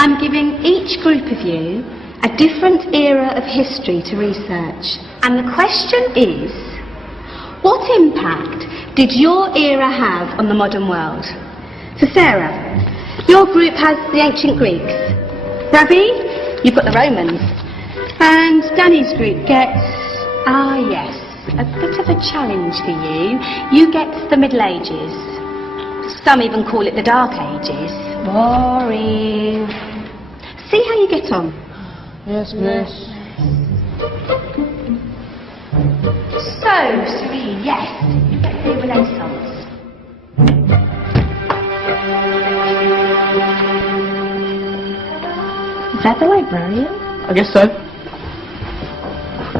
I'm giving each group of you a different era of history to research. And the question is, what impact did your era have on the modern world? So Sarah, your group has the ancient Greeks. Ravi, you've got the Romans. And Danny's group gets, yes, a bit of a challenge for you. You get the Middle Ages. Some even call it the Dark Ages. Boring. See how you get on. Yes, miss. So, Serene, yes, you get the Renaissance. Is that the librarian? I guess so.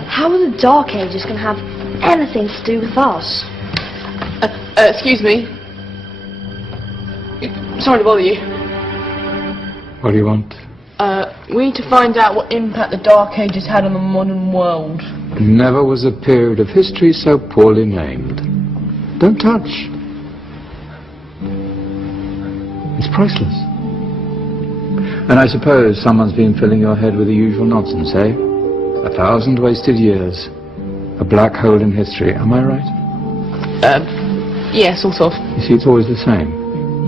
How are the Dark Ages going to have anything to do with us? Excuse me. Sorry to bother you. What do you want? We need to find out what impact the Dark Ages had on the modern world. Never was a period of history so poorly named. Don't touch. It's priceless. And I suppose someone's been filling your head with the usual nonsense, eh? 1,000 wasted years. A black hole in history, am I right? Yeah, sort of. You see, it's always the same.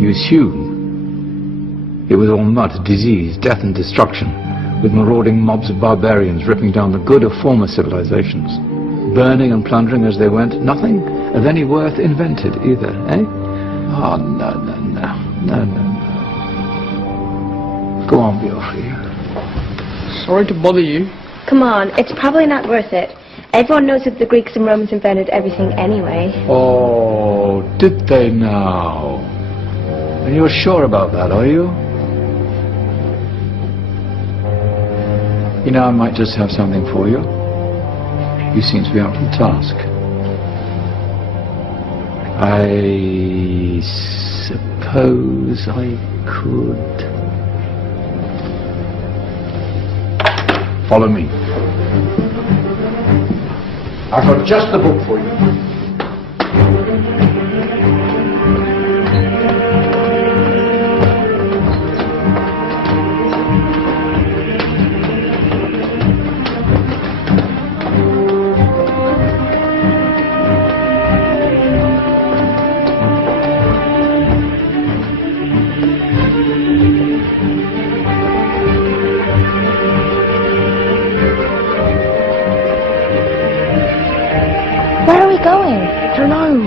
You assume it was all mud, disease, death and destruction, with marauding mobs of barbarians ripping down the good of former civilizations, burning and plundering as they went. Nothing of any worth invented either, eh? Oh, no. Go on, be off here. Sorry to bother you. Come on, it's probably not worth it. Everyone knows that the Greeks and Romans invented everything anyway. Oh, did they now? And you're sure about that, are you? You know, I might just have something for you. You seem to be up to the task. I suppose I could... Follow me. I've got just the book for you.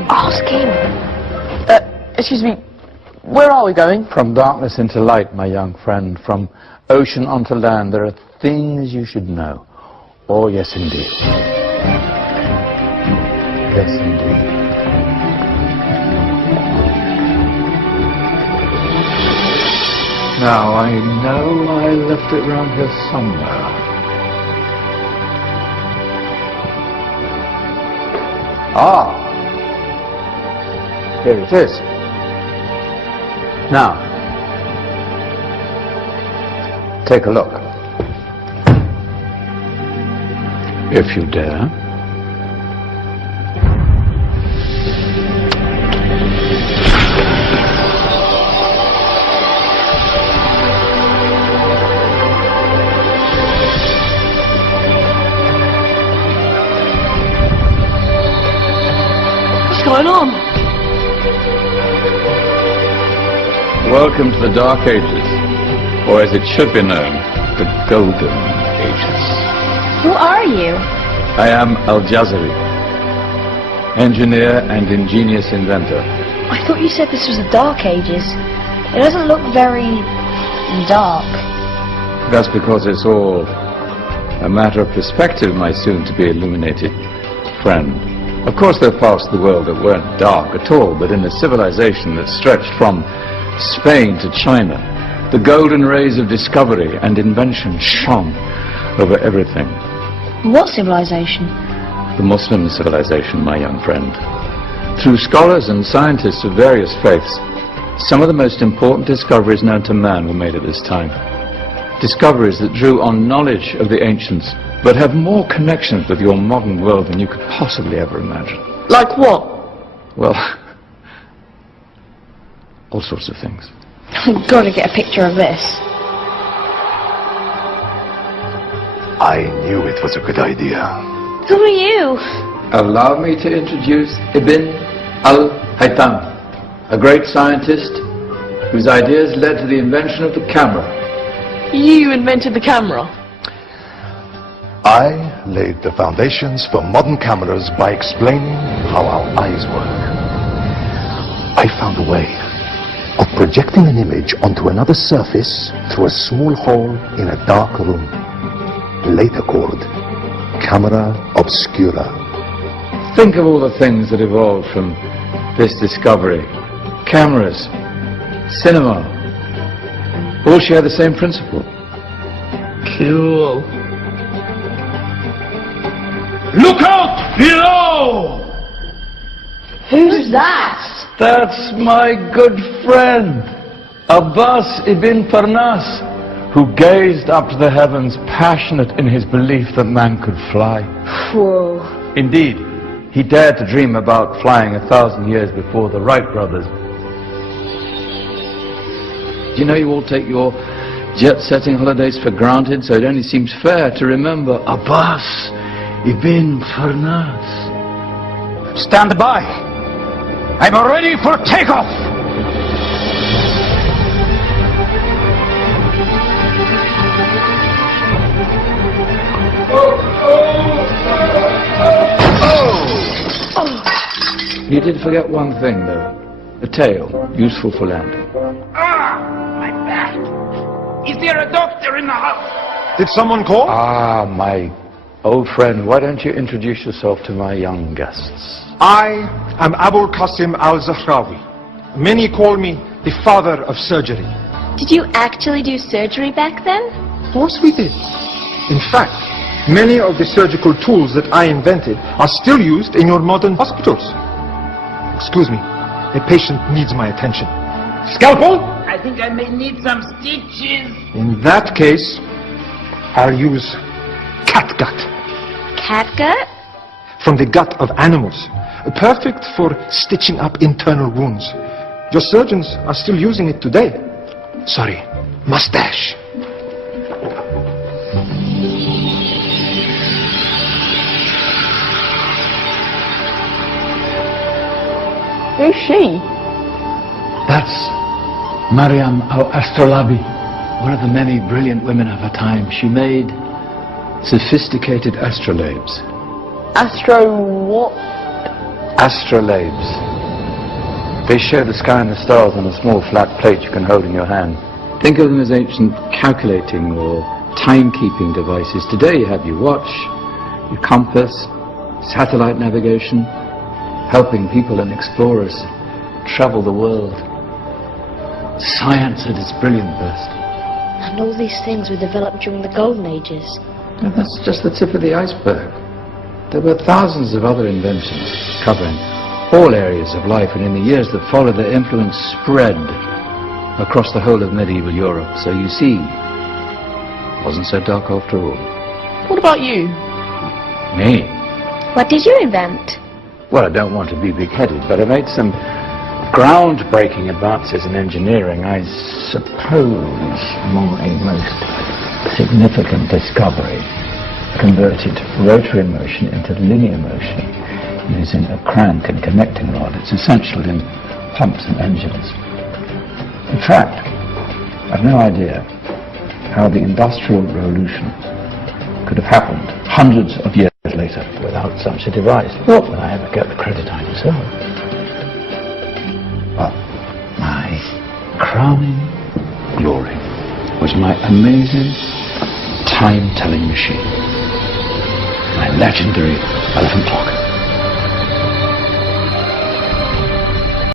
Ask him. Excuse me, where are we going? From darkness into light, my young friend. From ocean onto land. There are things you should know. Oh, yes, indeed. Yes, indeed. Now, I know I left it round here somewhere. Ah! Here it is. Now, take a look. If you dare. What's going on? Welcome to the Dark Ages, or as it should be known, the Golden Ages. Who are you? I am Al-Jazari, engineer and ingenious inventor. I thought you said this was the Dark Ages. It doesn't look very dark. That's because it's all a matter of perspective, my soon-to-be illuminated friend. Of course, there are parts of the world that weren't dark at all, but in a civilization that stretched from Spain to China, the golden rays of discovery and invention shone over everything. What civilization? The Muslim civilization, my young friend. Through scholars and scientists of various faiths, some of the most important discoveries known to man were made at this time. Discoveries that drew on knowledge of the ancients, but have more connections with your modern world than you could possibly ever imagine. Like what? Well, all sorts of things. I've got to get a picture of this. I knew it was a good idea. Who are you? Allow me to introduce Ibn al-Haytham, a great scientist whose ideas led to the invention of the camera. You invented the camera. I laid the foundations for modern cameras by explaining how our eyes work. I found a way of projecting an image onto another surface through a small hole in a dark room, later called camera obscura. Think of all the things that evolved from this discovery. Cameras, cinema, all share the same principle. Cool. Look out below! Who's that? That's my good friend, Abbas ibn Farnas, who gazed up to the heavens, passionate in his belief that man could fly. Whoa. Indeed, he dared to dream about flying 1,000 years before the Wright brothers. Do you know you all take your jet-setting holidays for granted, so it only seems fair to remember Abbas ibn Farnas. Stand by! I'm ready for takeoff! You did forget one thing, though. A tail, useful for landing. My back! Is there a doctor in the house? Did someone call? Ah, my old friend, why don't you introduce yourself to my young guests? I am Abul Qasim al-Zahrawi. Many call me the father of surgery. Did you actually do surgery back then? Of course we did. In fact, many of the surgical tools that I invented are still used in your modern hospitals. Excuse me, a patient needs my attention. Scalpel? I think I may need some stitches. In that case, I'll use catgut. Catgut? From the gut of animals. Perfect for stitching up internal wounds. Your surgeons are still using it today. Sorry, mustache. Who's she? That's Maryam al-Astrolabi, one of the many brilliant women of her time. She made sophisticated astrolabes. Astro what? Astrolabes. They show the sky and the stars on a small flat plate you can hold in your hand. Think of them as ancient calculating or timekeeping devices. Today you have your watch, your compass, satellite navigation, helping people and explorers travel the world. Science at its brilliant best. And all these things were developed during the Golden Ages. And that's just the tip of the iceberg. There were thousands of other inventions covering all areas of life, and in the years that followed, their influence spread across the whole of medieval Europe. So you see, it wasn't so dark after all. What about you? Me? What did you invent? Well, I don't want to be big-headed, but I made some groundbreaking advances in engineering. I suppose my most significant discovery converted rotary motion into linear motion using a crank and connecting rod. It's essential in pumps and engines. In fact, I've no idea how the Industrial Revolution could have happened hundreds of years later without such a device. Not that I ever get the credit I deserve. But my crowning glory was my amazing time-telling machine. My legendary elephant clock.